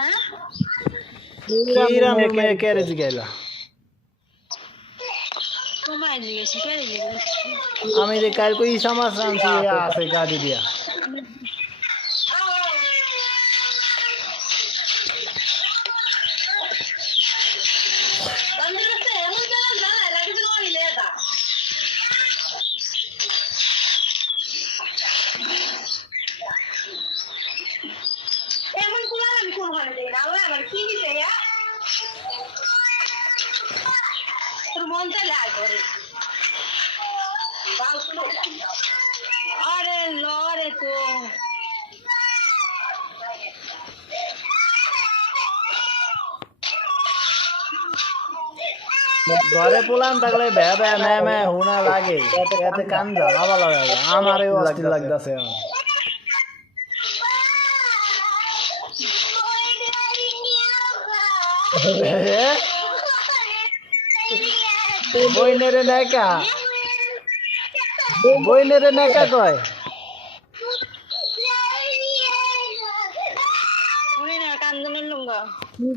হ্যাঁ কিরাম কে কেরে জিগাইলা তোমায় জিজ্ঞেস করে জিজ্ঞেস আমি তোর মন চাইলে আয় করে আরে লরে তো ঘরে পোলান থাকলে ভ্যা ভ্যা ম্যা ম্যা হুনা লাগে এতে কান জ্বালা ভালো লাগে আমারও অস্থির লাগতেছে বইনেরে নায়িকা? বইনেরে নায়িকা কয়?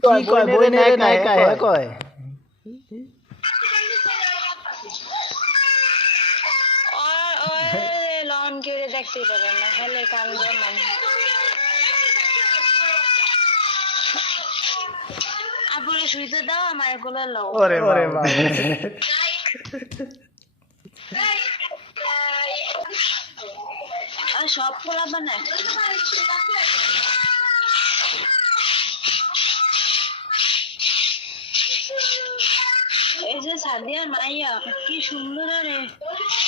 কয়? বইনেরে নায়িকা কয়? আর ওই লন কেড়ে দেখতে পারে না হেলে কান্দে আপুরে শুইতে দাও আমার কোলে লও। ওরে ওরে বাবা। সব পোলা বানায় এই যে সাদিয়ার মাইয়া কি সুন্দর রে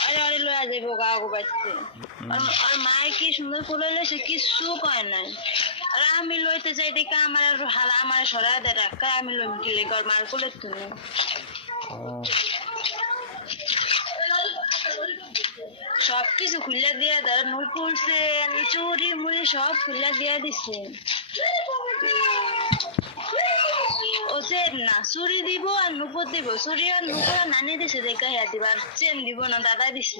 আরে আরে লয়া যাইব গাগো বাচ্চে আর আর মায় কি সুন্দর করে সে কিচ্ছু কয় নাই। আর আমি লইতে চাই দেখে আমার আর হালা আমার সরা দে রাখা আমি লইম কিলে গর মার কোলে তুমি সব কিছু খুলে দিয়ে দাও নুল ফুলছে চুরি মুড়ি সব খুলে দিয়ে দিছে। ও চেন না চুরি দিব আর নুপুর দিব, চুরি আর নুপুর নানি দিছে দেখা হিয়া দিব, আর চেন দিব না দাদা দিছে।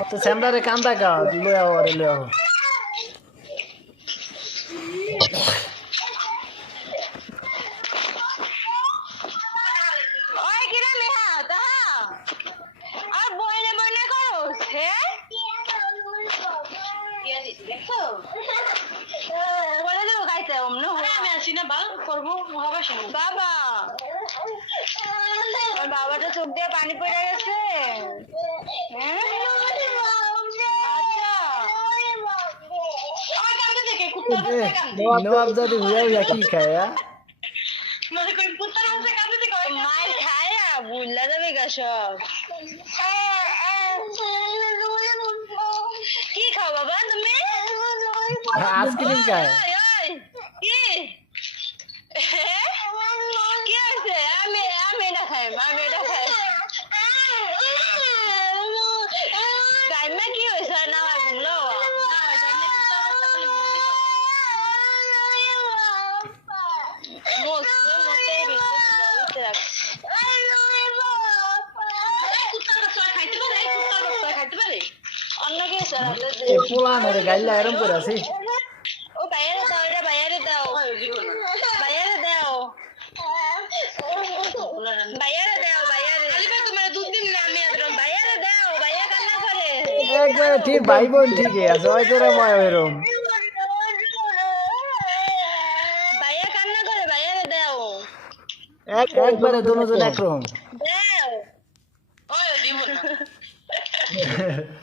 খাইতে অমন আমি আছি না বাল করব হবে শুনো। বাবা! বাবাটা চোখ দিয়ে পানি পড়ে গেছে। হ্যাঁ? আচ্ছা। আমার কান্দে দেখে, কুত্তার বাচ্চা কান্দে। নবাব যদি হুয়া হুয়া কি খায় আ? মানে কই কুত্তার বাচ্চা কান্দে দেখে, ওই মায়ের খায় আ, বুঝলা যাবে গা সব কি খাও বাবা তুমি আইসক্রিম খায় ওই, ওই, কি হে? কি হয়েছে আমি আমি এটা খাই আমি এটা খাই গাইমা কি হয়েছে না ঘুমলো এ পোলানের গাইলা এরম করে আছি ও বাইরে দাও এটা বাইরে দাও বাইরে দাও বাইরে দাও বাইরে আলিবা তোমার দুধ দিন না আমি একদম বাইরে দাও বাইরে কান্না করে একবারে ঠিক ভাই বোন ঠিকই আছে ওই তোরা ময় এরম একবারে দুজন একরকম দাও ওই দিব না।